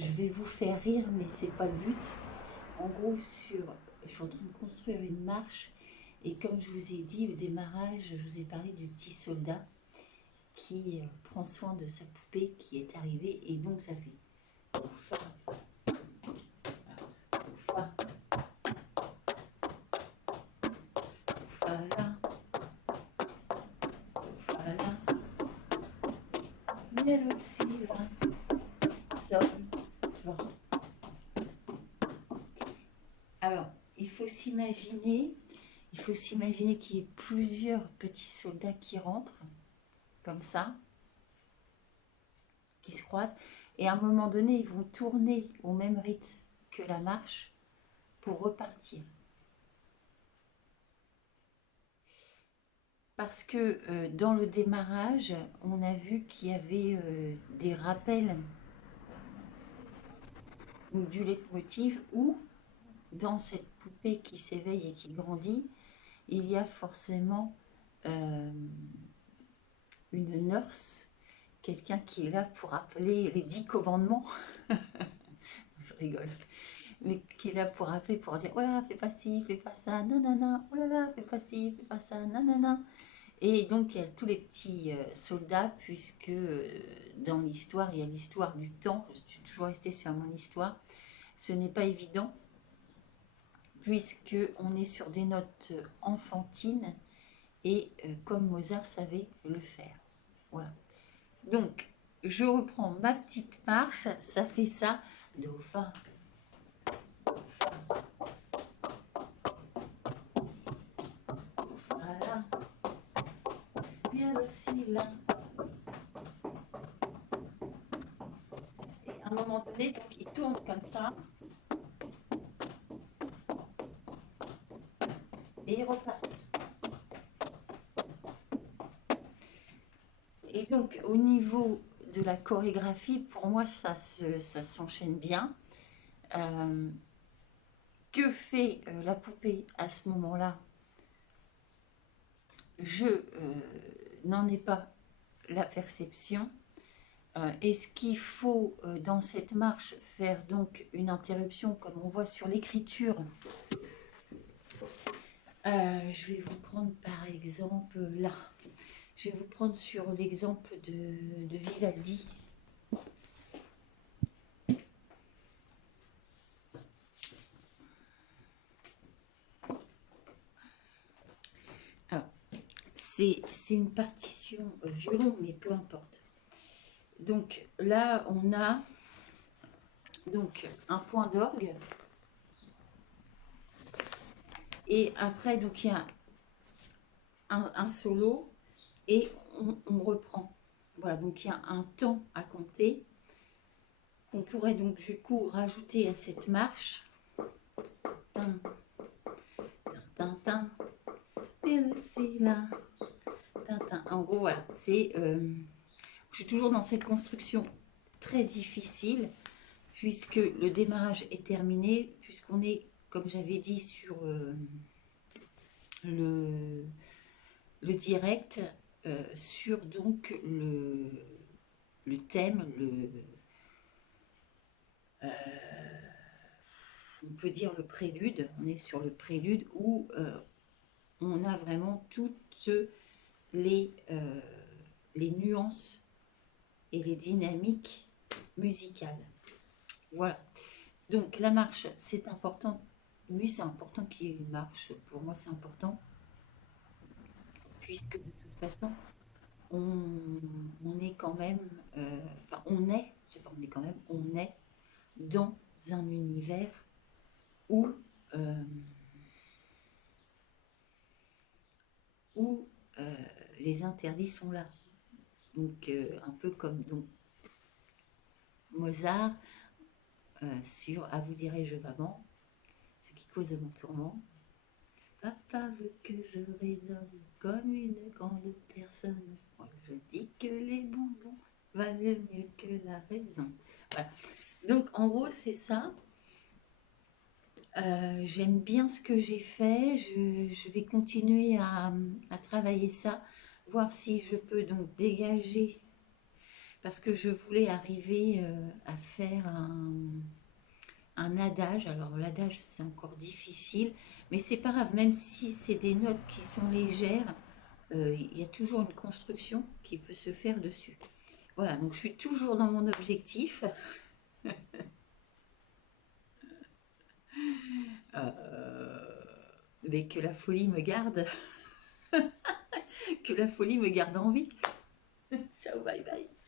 je vais vous faire rire, mais c'est pas le but. En gros, je suis en train de construire une marche et comme je vous ai dit au démarrage, je vous ai parlé du petit soldat qui prend soin de sa poupée qui est arrivée et donc ça fait fa, fa, fa, la, fa, la, mélodie, la, sol, fa. Alors, il faut s'imaginer qu'il y ait plusieurs petits soldats qui rentrent, comme ça, qui se croisent, et à un moment donné, ils vont tourner au même rythme que la marche pour repartir. Parce que dans le démarrage, on a vu qu'il y avait des rappels du leitmotiv ou dans cette poupée qui s'éveille et qui grandit, il y a forcément euh, une nurse, quelqu'un qui est là pour appeler les 10 commandements. Je rigole. Mais qui est là pour rappeler, pour dire oh là là, fais pas ci, fais pas ça, nanana, oh là là, fais pas ci, fais pas ça, nanana. Et donc il y a tous les petits soldats, puisque dans l'histoire, il y a l'histoire du temps, je suis toujours restée sur mon histoire, ce n'est pas évident, puisque on est sur des notes enfantines, et comme Mozart savait le faire. Voilà. Donc, je reprends ma petite marche, ça fait ça, do, fa, voilà, bien aussi là. Et à un moment donné, donc, il tourne comme ça, et il repart. Et donc, au niveau de la chorégraphie, pour moi, ça s'enchaîne bien. Euh, que fait la poupée à ce moment-là? Je n'en ai pas la perception. Est-ce qu'il faut dans cette marche faire donc une interruption comme on voit sur l'écriture? Je vais vous prendre par exemple là. Je vais vous prendre sur l'exemple de Vivaldi. Alors, c'est une partition violon, mais peu importe. Donc là, on a donc un point d'orgue. Et après, donc il y a un solo et on reprend. Voilà, donc il y a un temps à compter qu'on pourrait donc du coup rajouter à cette marche. Tin, tin, tin, et c'est là. Tin, tin. En gros, voilà, c'est. Je suis toujours dans cette construction très difficile puisque le démarrage est terminé, puisqu'on est, comme j'avais dit, sur le direct, sur donc le thème, on peut dire le prélude, on est sur le prélude où on a vraiment toutes les, euh, les nuances et les dynamiques musicales. Voilà. Donc la marche, c'est important. Oui, c'est important qu'il y ait une marche. Pour moi, c'est important. Puisque de toute façon, on est quand même, enfin on est, c'est pas on est quand même, on est dans un univers où, euh, où les interdits sont là. Donc un peu comme donc, Mozart sur À vous dirai-je maman, ce qui cause mon tourment. Papa veut que je résonne comme une grande personne. Moi je dis que les bonbons valent mieux que la raison. Voilà. Donc en gros c'est ça. J'aime bien ce que j'ai fait. Je vais continuer à travailler ça, voir si je peux donc dégager. parce que je voulais arriver à faire un adage. Alors l'adage c'est encore difficile, mais c'est pas grave, même si c'est des notes qui sont légères, il y a toujours une construction qui peut se faire dessus. Voilà, donc je suis toujours dans mon objectif. Mais que la folie me garde, que la folie me garde en vie. Ciao, bye bye.